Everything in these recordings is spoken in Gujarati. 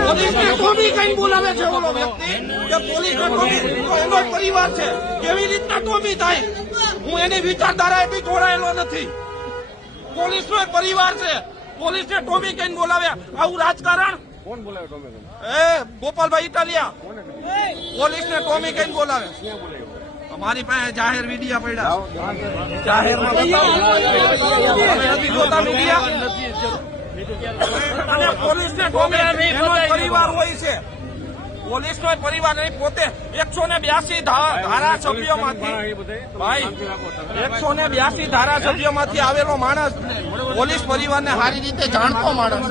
પોલીસને ટોમી કઈ બોલાવે છે ઓલો વ્યક્તિ કે પોલીસને ટોમી તો એનો પરિવાર છે કેવી રીતના ટોમી થાય હું એની વિચારધારાએ બી જોડાયેલો નથી પોલીસનો એક પરિવાર છે પોલીસને ટોમી કઈ બોલાવે આવું રાજકારણ કોણ બોલાવે ટોમી ગોપાલભાઈ ઇટાલિયા પોલીસને ટોમી કઈ બોલાવે અમારી પાસે જાહેર મીડિયા પડ્યા જાહેરમાં નથી જોતા મીડિયા અને પોલીસને ટોમી એનો પરિવાર હોય છે પોલીસનો પરિવાર નહીં પોતે 182 ધારાસભ્યોમાંથી ભાઈ 182 ધારાસભ્યોમાંથી આવેલો માણસ પોલીસ પરિવારને સારી રીતે જાણતો માણસ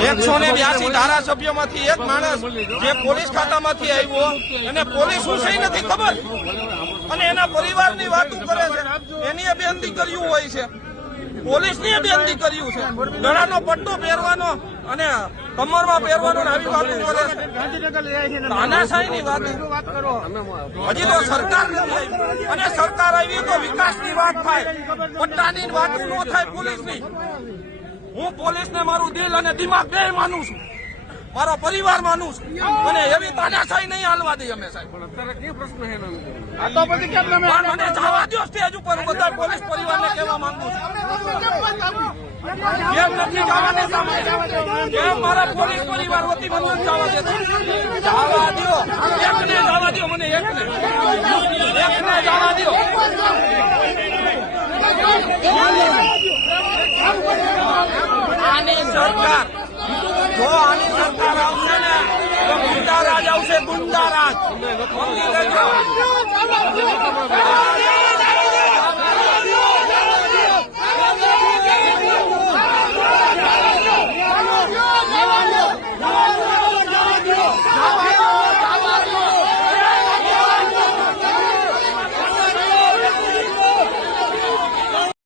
182 ધારાસભ્યોમાંથી એક માણસ જે પોલીસ ખાતામાંથી આવ્યો અને પોલીસ વિશે નથી ખબર અને એના પરિવારની વાતો કરે છે એની બેનતી કર્યું હોય છે પોલીસની બેનતી કર્યું છે ગળાનો પટ્ટો પહેરવાનો અને કમરમાં પહેરવાનો આવી વાતો કરે છે તાનાશાહીની વાત હજી તો સરકાર નથી અને સરકાર આવી તો વિકાસની વાત થાય પટ્ટાની વાત ન થાય પોલીસની હું પોલીસને મારું દિલ અને દિમાગ બે માનું છું મારો પરિવાર માનું છું અને એવી તાનાશાહી નહીં હાલવા દઈએ અમે સાહેબ મને જવા દો સ્ટેજ ઉપર બધા પોલીસ પરિવારને કહેવા માંગુ છું કેમ નથી જવાની સામે કેમ મારા પોલીસ પરિવાર વતી મને જવા દેતા જવા દો એકને જવા દો મને એકને જવા દો આની સરકાર જો આની સરકાર આવશે ને તો ગુંડારાજ આવશે ગુંડારાજ